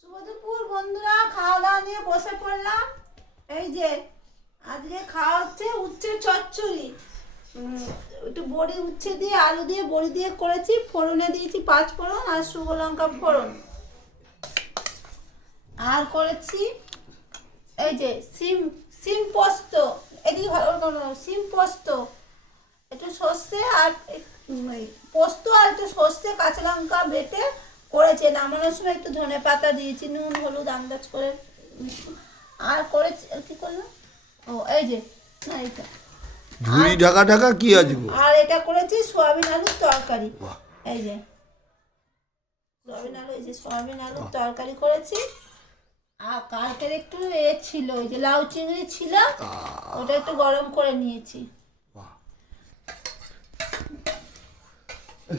শুভ দুপুর বন্ধুরা, খাওয়া দাওয়া নিয়ে বসে পড়লাম। এই যে আজকে খাওয়া হচ্ছে উচ্ছে চচ্চড়ি। একটু বড়ি উচ্ছে দিয়ে আলু দিয়ে বড়ি দিয়ে করেছি, ফোড়নে দিয়েছি 5 ফোড়ন আর শুকনো লঙ্কা ফোড়ন। আর করেছি এই যে সিম পোস্ত, এদিকে ভালো করে সিম পোস্ত, একটু সর্ষে আর পোস্ত আর একটু সর্ষে কাঁচা লঙ্কা বেটে করেছে। নামানোর সময় একটু ধনে পাতা দিয়েছি, নুন হলুদ আন্দাজ করে। আর করেছি কি করলাম, ও এই যে না এটা ঝুড়ি ঢাকা ঢাকা কি আছে গো? আর এটা করেছি সয়াবিন আলুর তরকারি। এই যে সয়াবিন আলুর তরকারি করেছি। আর কালকের একটু ছিল, ওই যে লাউ চিংড়ি ছিল, ওটা একটু গরম করে নিয়েছি।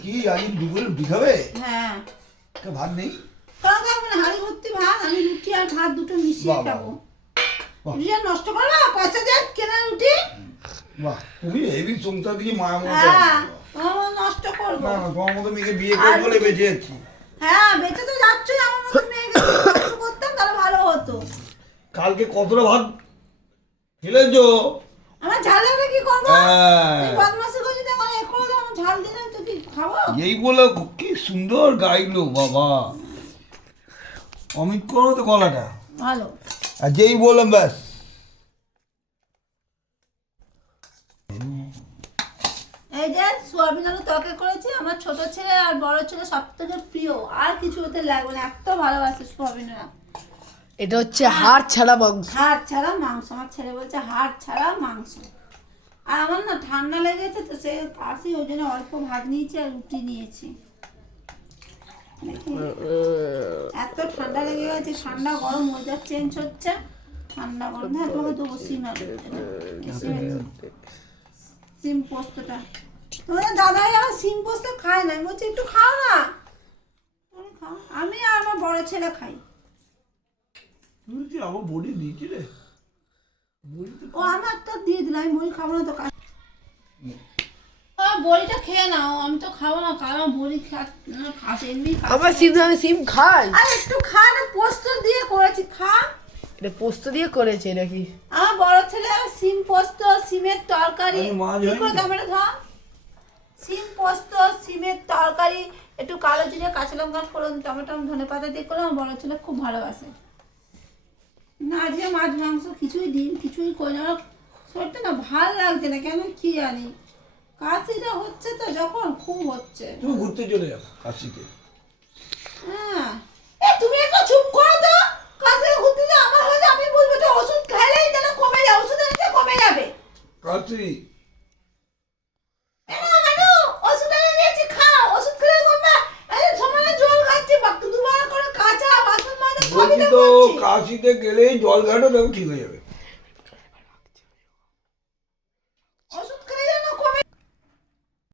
কি আজ দুপুরে রুটি খাবে? হ্যাঁ, ভাত নেই? হাঁড়ি ভর্তি ভাত, আমি রুটি আর ভাত দুটো মিশিয়ে খাবো। রুটি নষ্ট করো, পয়সা দিয়ে কেনা রুটি। বাহ, তুমি হেভি সংসার দিয়ে মায়া মতো। হ্যাঁ, নষ্ট করবো না না, তোমার মতো মেয়েকে বিয়ে করে বলে বেঁচে আছি। হ্যাঁ, বেঁচে তো যাচ্ছই, আমার মতো মেয়েকে কষ্ট করতাম তাহলে ভালো হতো। কালকে কতটা ভাত ফেলেছো? আমার ঝাল লাগলে কি করবো? বদমাশি করছি তো, আমার এক করে দাও, আমার ঝাল দিলে তো কি খাবো? এই বলে কি সুন্দর গাইলো বাবা। অমিত করো তো গলাটা ভালো। আর যেই বললাম ব্যাস। এই যে সোয়াবিন আলু তরকারি করেছি, আমার ছোট ছেলে আর বড় ছেলে সব থেকে প্রিয়। আর কিছু ওতে লাগবে না, এত ভালোবাসে সোয়াবিনরা। এটা হচ্ছে হাড় ছাড়া মাংস। হাড় ছাড়া মাংস, আমার ছেলে বলছে হাড় ছাড়া মাংস। আর আমার না ঠান্ডা লেগেছে তো, সে কাশি, ওই জন্য অল্প ভাত নিয়েছি আর রুটি নিয়েছি। এত ঠান্ডা লেগে গেছে, ঠান্ডা গরম ওয়েদার চেঞ্জ হচ্ছে, ঠান্ডা গরম। হ্যাঁ, তোমাকে দেবো সিম পোস্তটা। তোমাদের দাদাই আমার সিম পোস্ত খায় না, আমি বলছি একটু খাও না। খাও, আমি আর আমার বড় ছেলে খাই। তুই কি আমার বডি দিয়েছি রে? ও আমার তো দিয়ে দিল, আমি বড়ি খাবো না তো। বড়িটা খেয়ে নাও, আমি তো খাবো না, কারণ বড়ি খাসে এমনি। আমার সিম খাই। আর একটু খা না, পোস্ত দিয়ে করেছি, খা। এটা পোস্ত দিয়ে করেছে নাকি? আমার বড় ছেলে সিম পোস্ত, সিমের তরকারি। কি করে দাও এটা ধর। সিম পোস্ত, সিমের তরকারি, একটু কালো জিরে কাঁচা লঙ্কা ফোড়ন টমেটো ধনে পাতা দিয়ে করলে আমার বড় ছেলে খুব ভালোবাসে। না আজকে মাছ মাংস কিছুই ডিম কিছুই করি না, শরীরটা না ভাল লাগছে না কেন কি জানি। কাশিটা হচ্ছে তো, যখন খুব হচ্ছে। তুমি ঘুরতে চলে যাও কাশিতে। হ্যাঁ, তুমি একটু চুপ করো তো। কাশি ঘুরতে যা, আমার হয়েছে, আমি বলবো তো ওষুধ খাইলেই যেন কমে যায়, ওষুধ নিতে কমে যাবে। কাশি ওষুধ এনে দিয়েছি, খাও, ওষুধ খেলে কমবে। এই সময় জল খাচ্ছি, দুবার করে কাঁচা বাসন মাজা সবই বলছি তো তো, করছি। কাশিতে গেলেই জল ঘাটো দেখো ঠিক হয়ে যাবে।